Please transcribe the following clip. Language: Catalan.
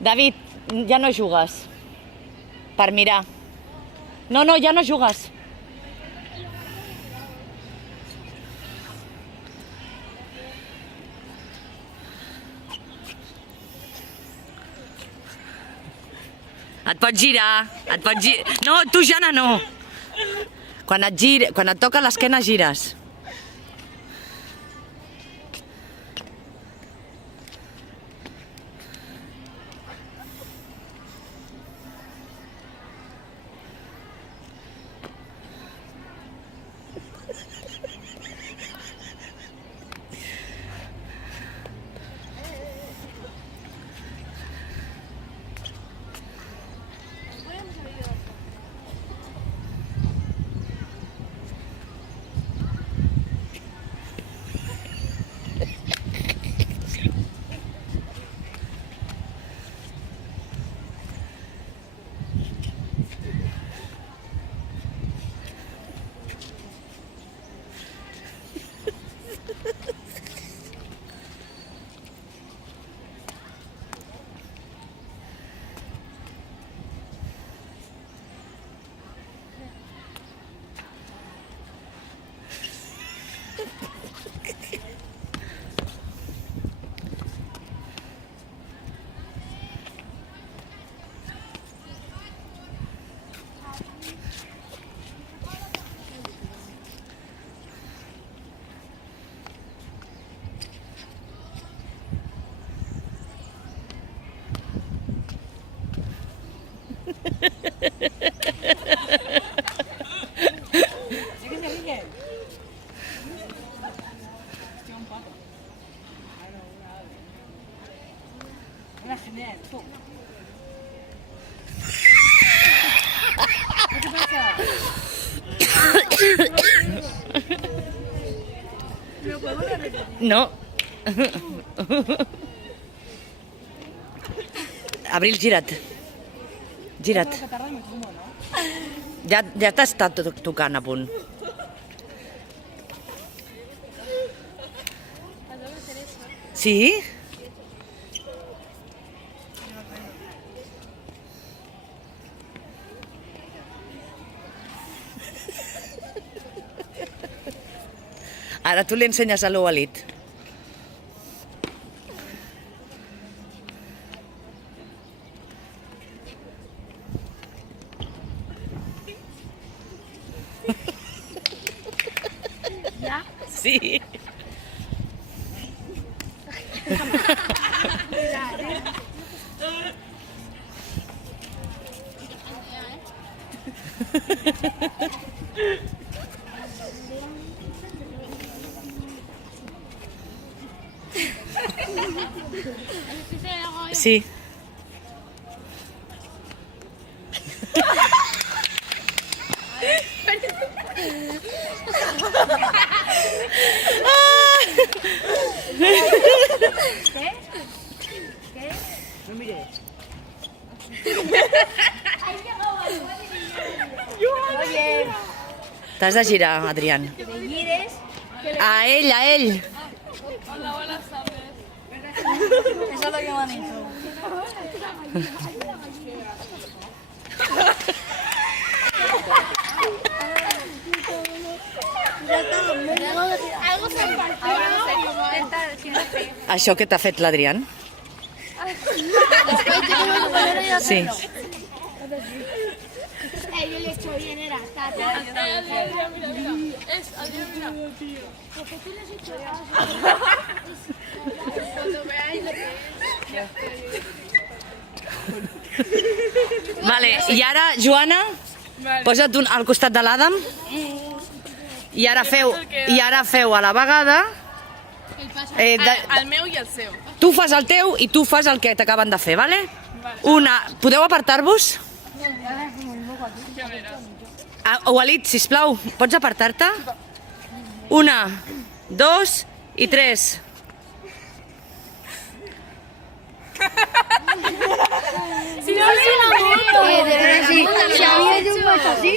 David, ja no jugues. Per mirar. No, ja no jugues. Et pots girar, No, tu, Jana, no. Quan et toca l'esquena, gires. No. Abril, gira't. Gira't. Ja t'està tocant a punt. Sí? Ara tu li ensenyes a l'Ovalit. Ja? Sí. Sí. ¿Qué? ¿Qué? No mires. Oye, T'has de girar, Adrián. que te gires. A ell, a ell. Hola, buenas tardes. Eso es lo que me han dicho. Algo se Això que t'ha fet l'Adrián? Sí. Yo le he hecho bien, era Adrián, mira, mira. Es, Adrián, mira. Cuando veáis lo que Vale, i ara, Joana, posa't al costat de l'Adam. I ara feu a la vegada. El meu i el seu. Tu fas el teu i tu fas el que t'acaben de fer, vale? Podeu apartar-vos? Ja veràs. Ovalit, sisplau, pots apartar-te? 1, 2 i 3. Si no, si la moto. Si había hecho un así.